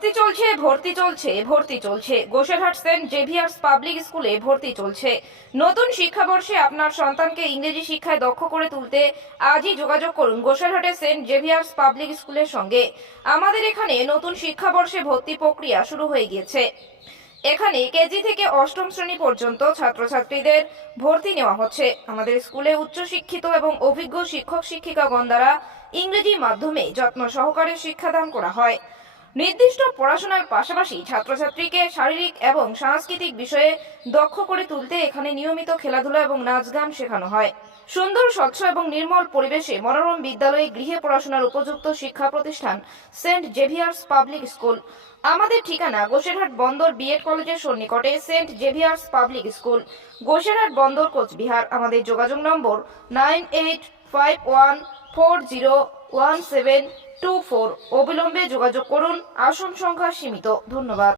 ভর্তি চলছে ভর্তি চলছে ভর্তি চলছে। গোসেরহাট সেন্ট জেভিয়ার্স পাবলিক স্কুলে ভর্তি চলছে। নতুন শিক্ষাবর্ষে আপনার সন্তানকে ইংরেজি শিক্ষায় দক্ষ করে তুলতে আজই যোগাযোগ করুন গোসেরহাটের সেন্ট জেভিয়ার্স পাবলিক স্কুলের সঙ্গে। আমাদের এখানে নতুন শিক্ষাবর্ষে ভর্তি প্রক্রিয়া শুরু হয়ে গিয়েছে। এখানে কেজি থেকে অষ্টম শ্রেণি পর্যন্ত ছাত্রছাত্রীদের ভর্তি নেওয়া হচ্ছে। আমাদের স্কুলে উচ্চশিক্ষিত এবং অভিজ্ঞ শিক্ষক শিক্ষিকাগণ দ্বারা ইংরেজি মাধ্যমে যত্ন সহকারে শিক্ষাদান করা হয়। নির্দিষ্ট পড়াশোনার পাশাপাশি ছাত্রছাত্রীকে শারীরিক এবং সাংস্কৃতিক বিষয়ে দক্ষ করে তুলতে এখানে নিয়মিত খেলাধুলা এবং নাচ গান শেখানো হয়। সুন্দর, স্বচ্ছ এবং নির্মল পরিবেশে মনোরম বিদ্যালয়ে গৃহে পড়াশোনার উপযুক্ত শিক্ষা প্রতিষ্ঠান সেন্ট জেভিয়ার্স পাবলিক স্কুল। আমাদের ঠিকানা গোসেরহাট বন্দর বিএড কলেজের সন্নিকটে saint Xavier's public school. Gosairhat বন্দর, কোচবিহার। আমাদের যোগাযোগ number nine eight five one four zero one seven two four. অবিলম্বে যোগাযোগ করুন। আসন সংখ্যা সীমিত। ধন্যবাদ।